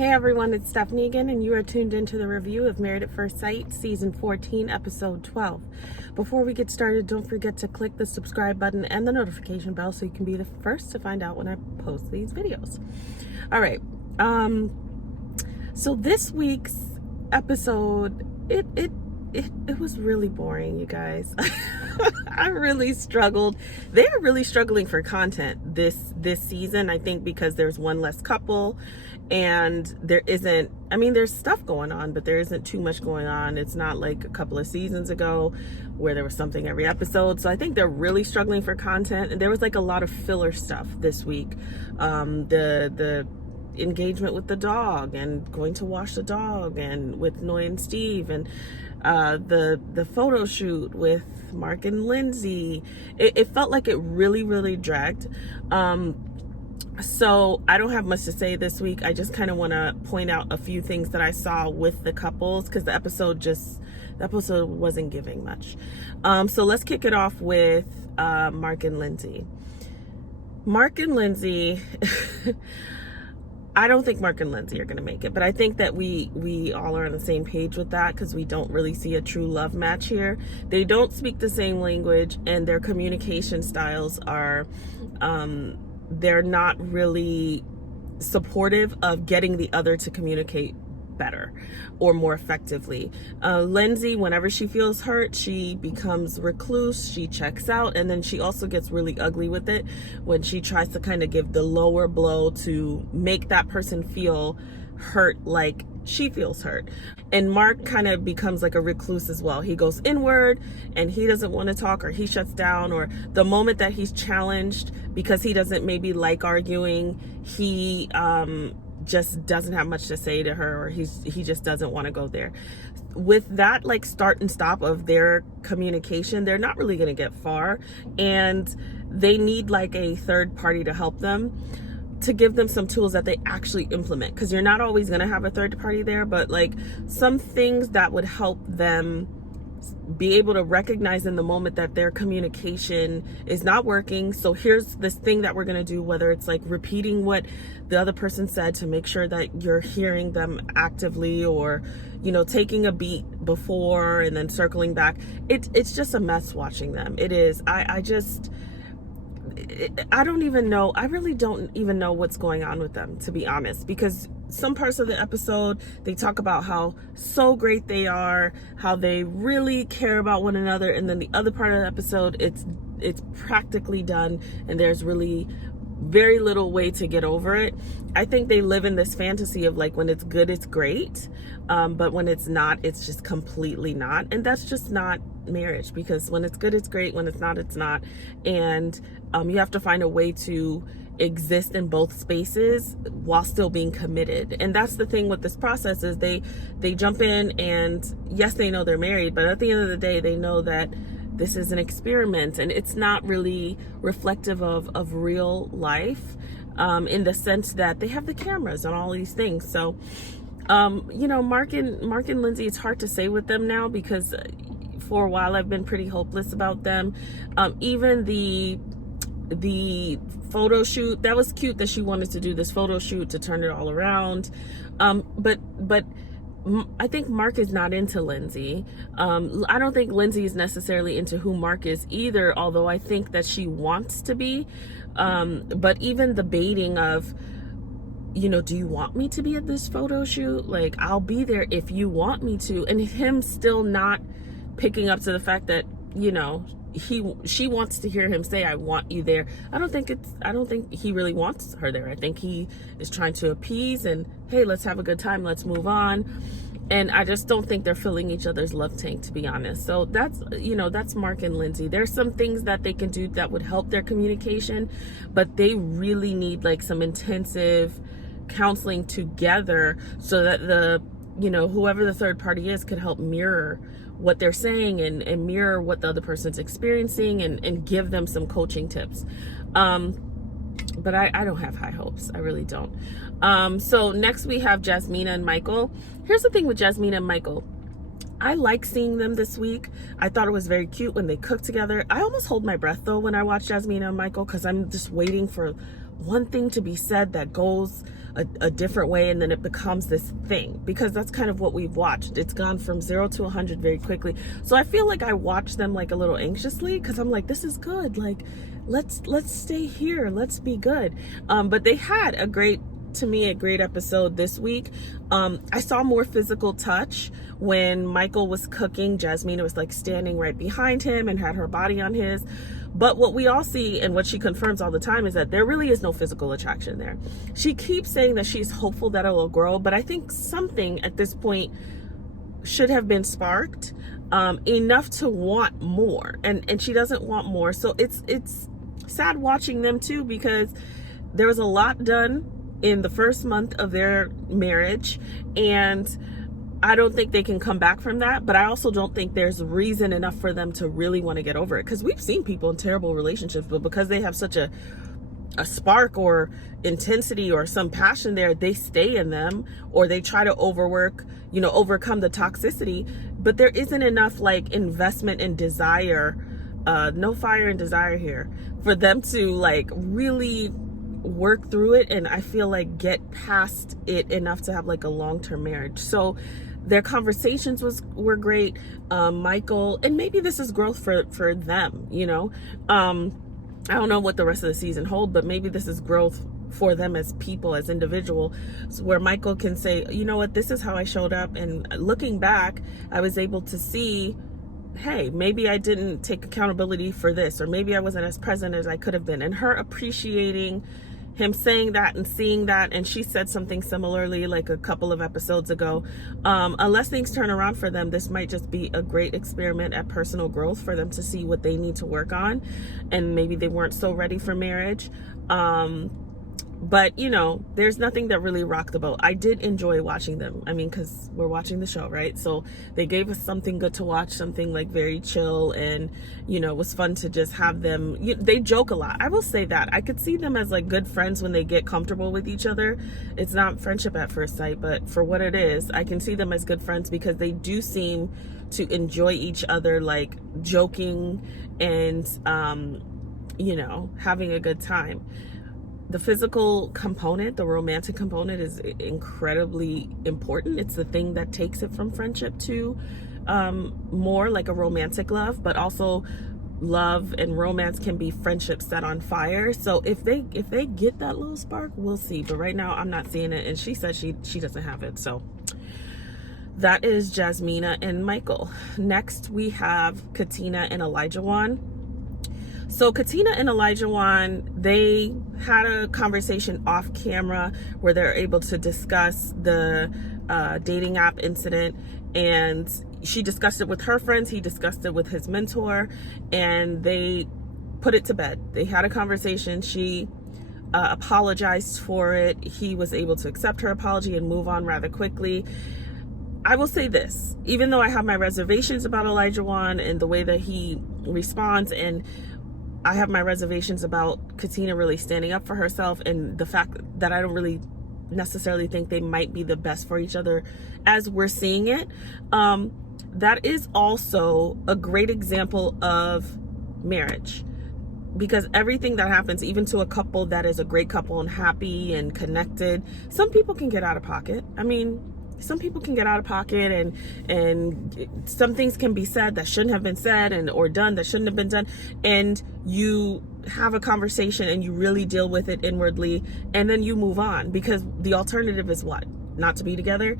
Hey everyone, it's Stephanie again, and you are tuned into the review of Married at First Sight, Season 14, Episode 12. Before we get started, don't forget to click the subscribe button and the notification bell so you can be the first to find out when I post these videos. All right, so this week's episode, it was really boring, you guys. I really struggled. They're really struggling for content this season, I think, because there's one less couple and there isn't, I mean, there's stuff going on, but there isn't too much going on. It's not like a couple of seasons ago where there was something every episode. So I think they're really struggling for content, and there was like a lot of filler stuff this week. The engagement with the dog and going to wash the dog, and with Noy and Steve, and the photo shoot with Mark and Lindsey. It felt like it really dragged. So I don't have much to say this week. I just kind of want to point out a few things that I saw with the couples, because the episode wasn't giving much. So let's kick it off with Mark and Lindsey. Mark and Lindsey I don't think Mark and Lindsey are going to make it, but I think that we all are on the same page with that, because we don't really see a true love match here. They don't speak the same language, and their communication styles are they're not really supportive of getting the other to communicate better or more effectively. Lindsey, whenever she feels hurt, she becomes recluse, she checks out, and then she also gets really ugly with it when she tries to kind of give the lower blow to make that person feel hurt like she feels hurt. And Mark kind of becomes like a recluse as well. He goes inward and he doesn't want to talk, or he shuts down, or the moment that he's challenged because he doesn't maybe like arguing, he just doesn't have much to say to her, or he just doesn't want to go there. With that like start and stop of their communication, they're not really going to get far, and they need like a third party to help them, to give them some tools that they actually implement, because you're not always going to have a third party there, but like some things that would help them be able to recognize in the moment that their communication is not working. So here's this thing that we're going to do, whether it's like repeating what the other person said to make sure that you're hearing them actively, or, you know, taking a beat before and then circling back. It's just a mess watching them. It is. I don't even know. I really don't even know what's going on with them, to be honest, because some parts of the episode, they talk about how so great they are, how they really care about one another. And then the other part of the episode, it's practically done, and there's really very little way to get over it. I think they live in this fantasy of like, when it's good, it's great. But when it's not, it's just completely not. And that's just not marriage, because when it's good, it's great. When it's not, it's not. And you have to find a way to exist in both spaces while still being committed. And that's the thing with this process, is they jump in, and yes, they know they're married, but at the end of the day, they know that this is an experiment, and it's not really reflective of real life, in the sense that they have the cameras and all these things. So you know, Mark and Lindsey, it's hard to say with them now, because for a while I've been pretty hopeless about them. Even the photo shoot, that was cute that she wanted to do this photo shoot to turn it all around, but I think Mark is not into Lindsey. I don't think Lindsey is necessarily into who Mark is either, although I think that she wants to be. But even the baiting of, you know, do you want me to be at this photo shoot? Like, I'll be there if you want me to. And him still not picking up to the fact that, you know, she wants to hear him say, I want you there. I don't think he really wants her there. I think he is trying to appease and, hey, let's have a good time, let's move on. And I just don't think they're filling each other's love tank, to be honest. So that's, you know, that's Mark and Lindsey. There's some things that they can do that would help their communication, but they really need like some intensive counseling together, so that the, you know, whoever the third party is could help mirror what they're saying, and mirror what the other person's experiencing, and give them some coaching tips. But I don't have high hopes. I really don't. So next we have Jasmina and Michael. Here's the thing with Jasmina and Michael. I like seeing them this week. I thought it was very cute when they cooked together. I almost hold my breath though when I watch Jasmina and Michael, because I'm just waiting for one thing to be said that goes a different way, and then it becomes this thing, because that's kind of what we've watched. It's gone from 0 to 100 very quickly. So I feel like I watch them like a little anxiously, because I'm like, this is good, like let's stay here, let's be good. But they had a great episode this week. I saw more physical touch when Michael was cooking. Jasmina was like standing right behind him and had her body on his. But what we all see, and what she confirms all the time, is that there really is no physical attraction there. She keeps saying that she's hopeful that it will grow, but I think something at this point should have been sparked enough to want more, and she doesn't want more. So it's sad watching them too, because there was a lot done in the first month of their marriage, and I don't think they can come back from that. But I also don't think there's reason enough for them to really want to get over it, because we've seen people in terrible relationships, but because they have such a spark or intensity or some passion there, they stay in them, or they try to overcome the toxicity. But there isn't enough like investment and desire, no fire and desire here, for them to like really work through it, and I feel like get past it enough to have like a long-term marriage. So their conversations were great. Michael, and maybe this is growth for them, I don't know what the rest of the season hold, but maybe this is growth for them as people, as individuals, where Michael can say, you know what, this is how I showed up, and looking back, I was able to see, hey, maybe I didn't take accountability for this, or maybe I wasn't as present as I could have been. And her appreciating him saying that and seeing that, and she said something similarly like a couple of episodes ago. Unless things turn around for them, this might just be a great experiment at personal growth for them to see what they need to work on, and maybe they weren't so ready for marriage. But there's nothing that really rocked the boat. I did enjoy watching them. I mean, because we're watching the show, right? So they gave us something good to watch, something like very chill, and it was fun to just have them. They joke a lot. I will say that I could see them as like good friends when they get comfortable with each other. It's not friendship at first sight, but for what it is, I can see them as good friends, because they do seem to enjoy each other, like joking and having a good time. The physical component, the romantic component, is incredibly important. It's the thing that takes it from friendship to more like a romantic love, but also love and romance can be friendship set on fire. So if they get that little spark, we'll see. But right now I'm not seeing it, and she said she doesn't have it. So that is Jasmina and Michael. Next we have Katina and Elijah. So Katina and Elijah, they had a conversation off camera where they're able to discuss the dating app incident, and she discussed it with her friends, he discussed it with his mentor, and they put it to bed. They had a conversation. She apologized for it. He was able to accept her apology and move on rather quickly. I will say this, even though I have my reservations about Elijah and the way that he responds, and I have my reservations about Katina really standing up for herself, and the fact that I don't really necessarily think they might be the best for each other as we're seeing it. That is also a great example of marriage, because everything that happens, even to a couple that is a great couple and happy and connected, some people can get out of pocket. I mean, some people can get out of pocket, and some things can be said that shouldn't have been said, or done that shouldn't have been done, and you have a conversation and you really deal with it inwardly, and then you move on, because the alternative is what? Not to be together,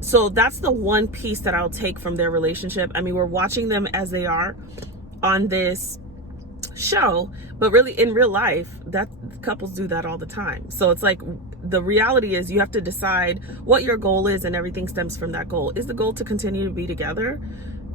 So that's the one piece that I'll take from their relationship. I mean, we're watching them as they are on this show, but really in real life, that couples do that all the time. So it's like, the reality is you have to decide what your goal is, and everything stems from that goal. Is the goal to continue to be together?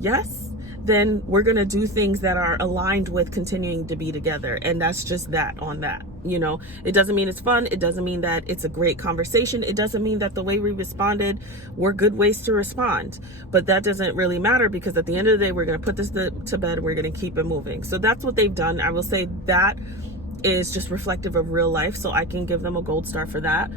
Yes. Then we're going to do things that are aligned with continuing to be together. And that's just that on that. It doesn't mean it's fun. It doesn't mean that it's a great conversation. It doesn't mean that the way we responded were good ways to respond. But that doesn't really matter, because at the end of the day, we're going to put this to bed, and we're going to keep it moving. So that's what they've done. I will say that is just reflective of real life. So I can give them a gold star for that.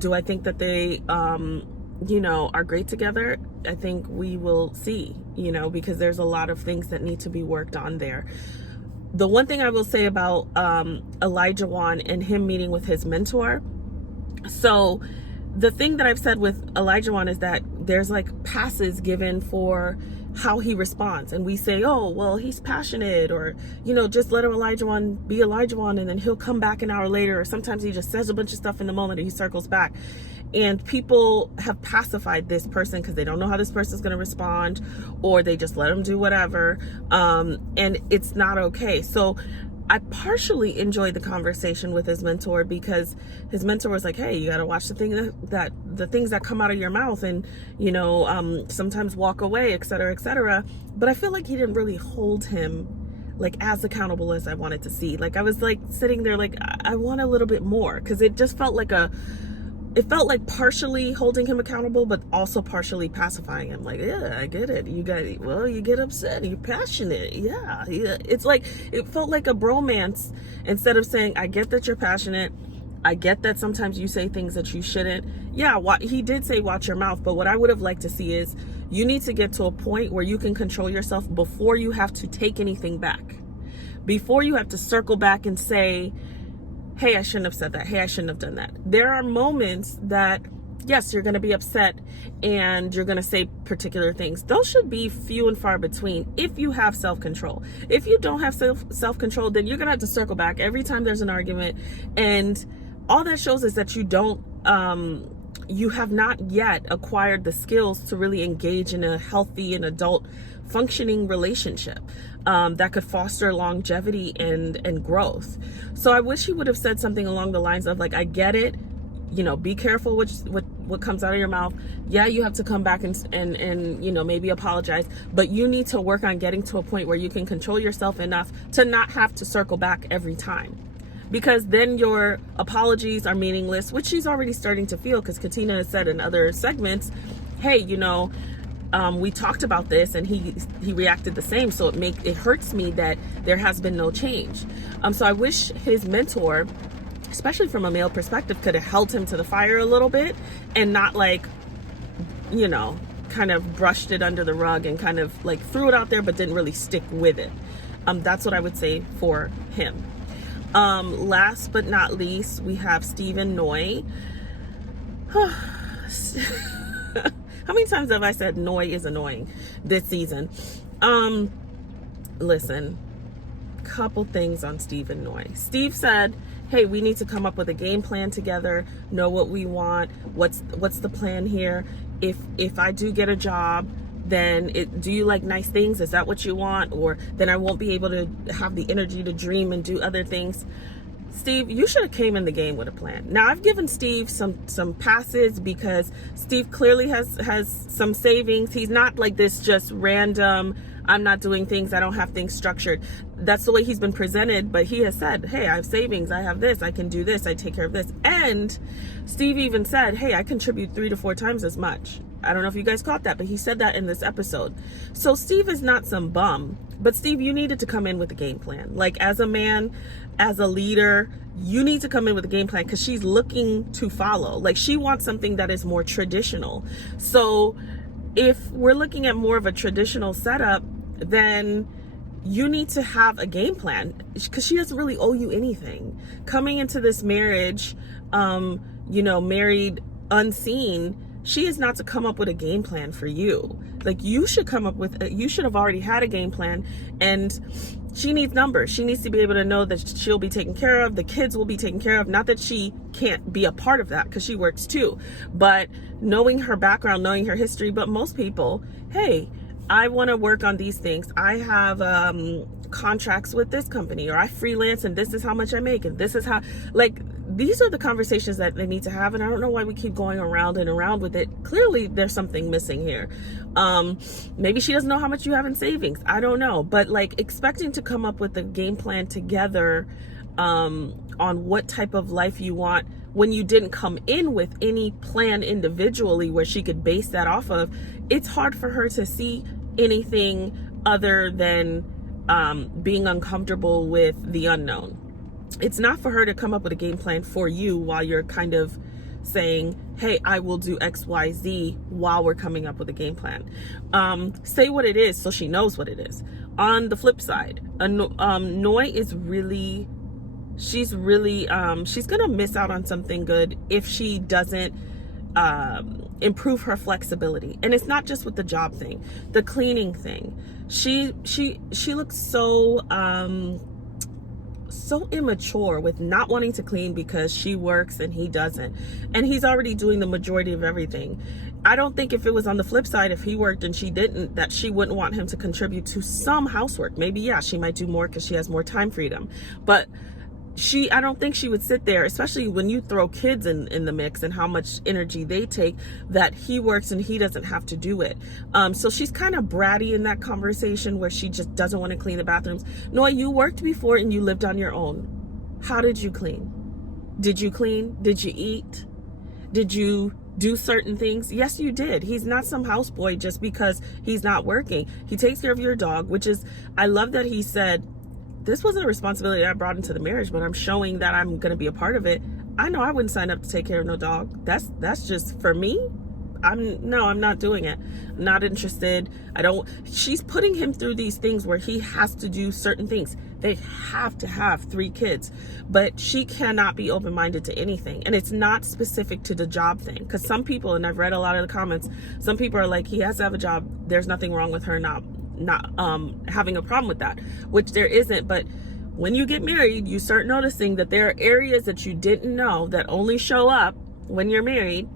Do I think that they, are great together? I think we will see, because there's a lot of things that need to be worked on there. The one thing I will say about Elijah and him meeting with his mentor, So the thing that I've said with Elijah one is that there's like passes given for how he responds, and we say, oh well, he's passionate, or just let him Elijah one be Elijah one, and then he'll come back an hour later, or sometimes he just says a bunch of stuff in the moment and he circles back. And people have pacified this person because they don't know how this person's going to respond, or they just let him do whatever, and it's not okay. So I partially enjoyed the conversation with his mentor, because his mentor was like, hey, you got to watch the things that come out of your mouth, and sometimes walk away, etc., etc. But I feel like he didn't really hold him like as accountable as I wanted to see. Like I was like sitting there like, I want a little bit more, because it just felt like it felt like partially holding him accountable, but also partially pacifying him. Like, yeah, I get it. You get upset. You're passionate. Yeah. It's like, it felt like a bromance, instead of saying, I get that you're passionate. I get that sometimes you say things that you shouldn't. Yeah, he did say watch your mouth, but what I would have liked to see is you need to get to a point where you can control yourself before you have to take anything back. Before you have to circle back and say, hey, I shouldn't have said that. Hey, I shouldn't have done that. There are moments that, yes, you're going to be upset and you're going to say particular things. Those should be few and far between if you have self-control. If you don't have self-control, then you're going to have to circle back every time there's an argument. And all that shows is that you have not yet acquired the skills to really engage in a healthy and adult functioning relationship that could foster longevity and growth. So I wish he would have said something along the lines of like, I get it, be careful what comes out of your mouth. Yeah, you have to come back and maybe apologize, but you need to work on getting to a point where you can control yourself enough to not have to circle back every time. Because then your apologies are meaningless, which she's already starting to feel, because Katina has said in other segments, hey, we talked about this and he reacted the same. So it hurts me that there has been no change. So I wish his mentor, especially from a male perspective, could have held him to the fire a little bit and not like, kind of brushed it under the rug and kind of like threw it out there, but didn't really stick with it. That's what I would say for him. Last but not least, we have Stephen Noy. How many times have I said Noy is annoying this season? Listen, couple things on Stephen Noy. Steve said, hey, we need to come up with a game plan together, know what we want, what's the plan here. If I do get a job, then do you like nice things? Is that what you want? Or then I won't be able to have the energy to dream and do other things. Steve, you should have came in the game with a plan. Now, I've given Steve some passes because Steve clearly has some savings. He's not like this just random, I'm not doing things, I don't have things structured. That's the way he's been presented, but he has said, hey, I have savings, I have this, I can do this, I take care of this. And Steve even said, hey, I contribute 3 to 4 times as much. I don't know if you guys caught that, but he said that in this episode. So Steve is not some bum, but Steve, you needed to come in with a game plan. Like, as a man, as a leader, you need to come in with a game plan, because she's looking to follow. Like, she wants something that is more traditional. So if we're looking at more of a traditional setup, then you need to have a game plan, because she doesn't really owe you anything. Coming into this marriage, married unseen, she is not to come up with a game plan for you. Like, you should you should have already had a game plan, and she needs numbers. She needs to be able to know that she'll be taken care of, the kids will be taken care of. Not that she can't be a part of that, because she works too, but knowing her background, knowing her history. But most people, hey, I want to work on these things. I have contracts with this company, or I freelance and this is how much I make, and this is how, like, these are the conversations that they need to have. And I don't know why we keep going around and around with it. Clearly there's something missing here. Maybe she doesn't know how much you have in savings. I don't know. But like, expecting to come up with a game plan together on what type of life you want, when you didn't come in with any plan individually where she could base that off of, it's hard for her to see anything other than being uncomfortable with the unknown. It's not for her to come up with a game plan for you while you're kind of saying, hey, I will do X, Y, Z while we're coming up with a game plan. Say what it is so she knows what it is. On the flip side, Noy is really she's really she's gonna miss out on something good if she doesn't improve her flexibility. And it's not just with the job thing, the cleaning thing. She looks so so immature with not wanting to clean because she works and he doesn't, and he's already doing the majority of everything. I don't think if it was on the flip side, if he worked and she didn't, that she wouldn't want him to contribute to some housework. Maybe, yeah, she might do more because she has more time freedom, but I don't think she would sit there, especially when you throw kids in the mix and how much energy they take, that he works and he doesn't have to do it. So she's kind of bratty in that conversation where she just doesn't want to clean the bathrooms. Noah, you worked before and you lived on your own. How did you clean? Did you clean? Did you eat? Did you do certain things? Yes, you did. He's not some houseboy just because he's not working. He takes care of your dog, which is, I love that he said, this wasn't a responsibility I brought into the marriage, but I'm showing that I'm going to be a part of it. I know I wouldn't sign up to take care of no dog. That's just for me. I'm not doing it. I'm not interested. She's putting him through these things where he has to do certain things. They have to have 3 kids, but she cannot be open-minded to anything. And it's not specific to the job thing. Because some people, and I've read a lot of the comments, some people are like, he has to have a job. There's nothing wrong with her not having a problem with that, which there isn't. But when you get married, you start noticing that there are areas that you didn't know that only show up when you're married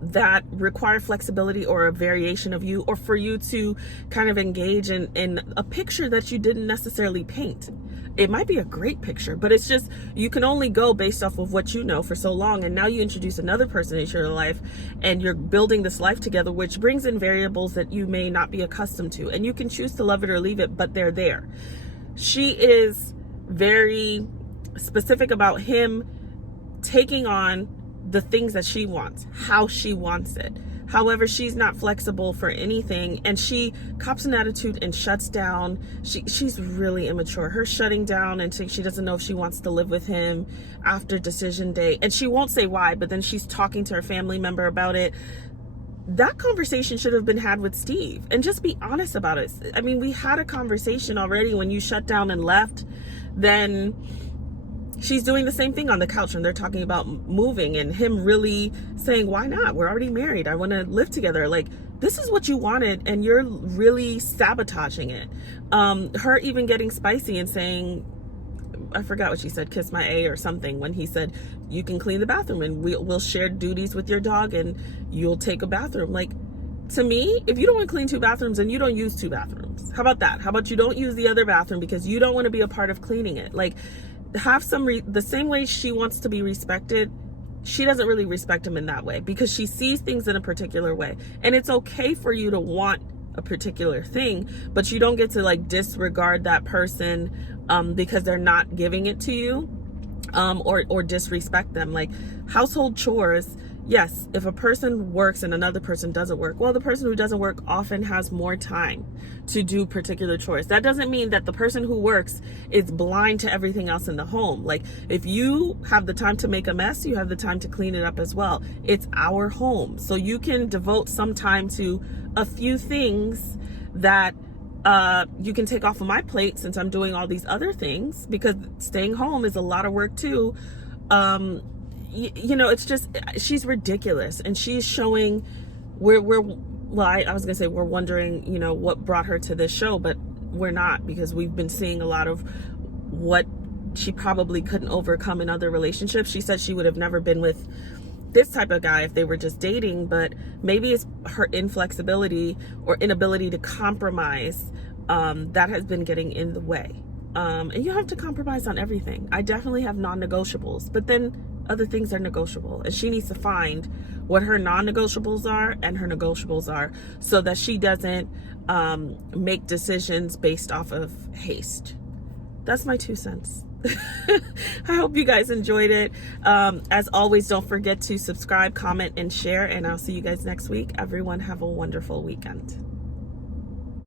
that require flexibility or a variation of you, or for you to kind of engage in a picture that you didn't necessarily paint. It might be a great picture, but it's just, you can only go based off of what you know for so long. And now you introduce another person into your life and you're building this life together, which brings in variables that you may not be accustomed to. And you can choose to love it or leave it, but they're there. She is very specific about him taking on the things that she wants, how she wants it. However, she's not flexible for anything, and she cops an attitude and shuts down. She's really immature. Her shutting down and saying she doesn't know if she wants to live with him after decision day, and she won't say why, but then she's talking to her family member about it. That conversation should have been had with Steve, and just be honest about it. I mean, we had a conversation already when you shut down and left. Then she's doing the same thing on the couch, and they're talking about moving, and him really saying, why not? We're already married. I want to live together. Like, this is what you wanted, and you're really sabotaging it. Her even getting spicy and saying, I forgot what she said, kiss my A or something, when he said, you can clean the bathroom and we'll share duties with your dog and you'll take a bathroom. Like, to me, if you don't want to clean 2 bathrooms, then you don't use 2 bathrooms. How about that? How about you don't use the other bathroom because you don't want to be a part of cleaning it? Like, have some the same way she wants to be respected, she doesn't really respect him in that way, because she sees things in a particular way. And it's okay for you to want a particular thing, but you don't get to like disregard that person because they're not giving it to you, or disrespect them. Like, household chores, yes, if a person works and another person doesn't work, well, the person who doesn't work often has more time to do particular chores. That doesn't mean that the person who works is blind to everything else in the home. Like, if you have the time to make a mess, you have the time to clean it up as well. It's our home. So you can devote some time to a few things that you can take off of my plate, since I'm doing all these other things, because staying home is a lot of work too. You know, it's just, she's ridiculous, and she's showing I was gonna say we're wondering, you know, what brought her to this show, but we're not, because we've been seeing a lot of what she probably couldn't overcome in other relationships. She said she would have never been with this type of guy if they were just dating, but maybe it's her inflexibility or inability to compromise that has been getting in the way. And you have to compromise on everything. I definitely have non-negotiables, but then other things are negotiable, and she needs to find what her non-negotiables are and her negotiables are, so that she doesn't make decisions based off of haste. That's my 2 cents. I hope you guys enjoyed it. As always, don't forget to subscribe, comment, and share, and I'll see you guys next week. Everyone have a wonderful weekend.